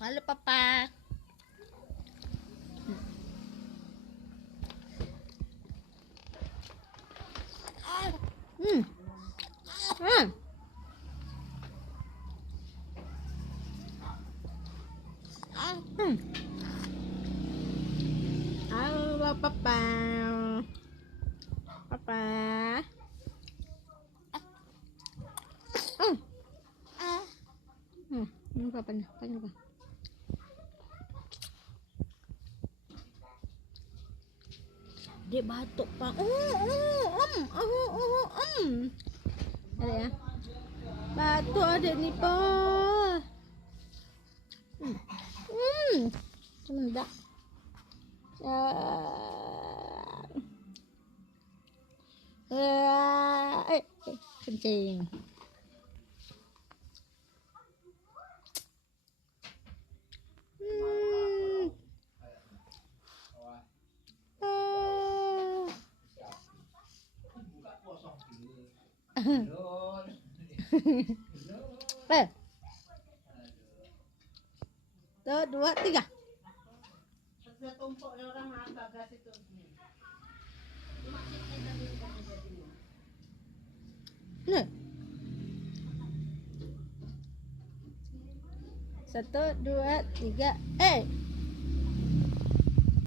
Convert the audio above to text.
Halo papa. Hmm. Hmm. Hmm. Halo papa. Papa. Hmm. Ini papanya, papanya apa? Dia batuk pak. Ada ya? Batuk adik nih pak. Semendak. Kencing. Tuh, 2, 3. Nih. 1, 2, 3.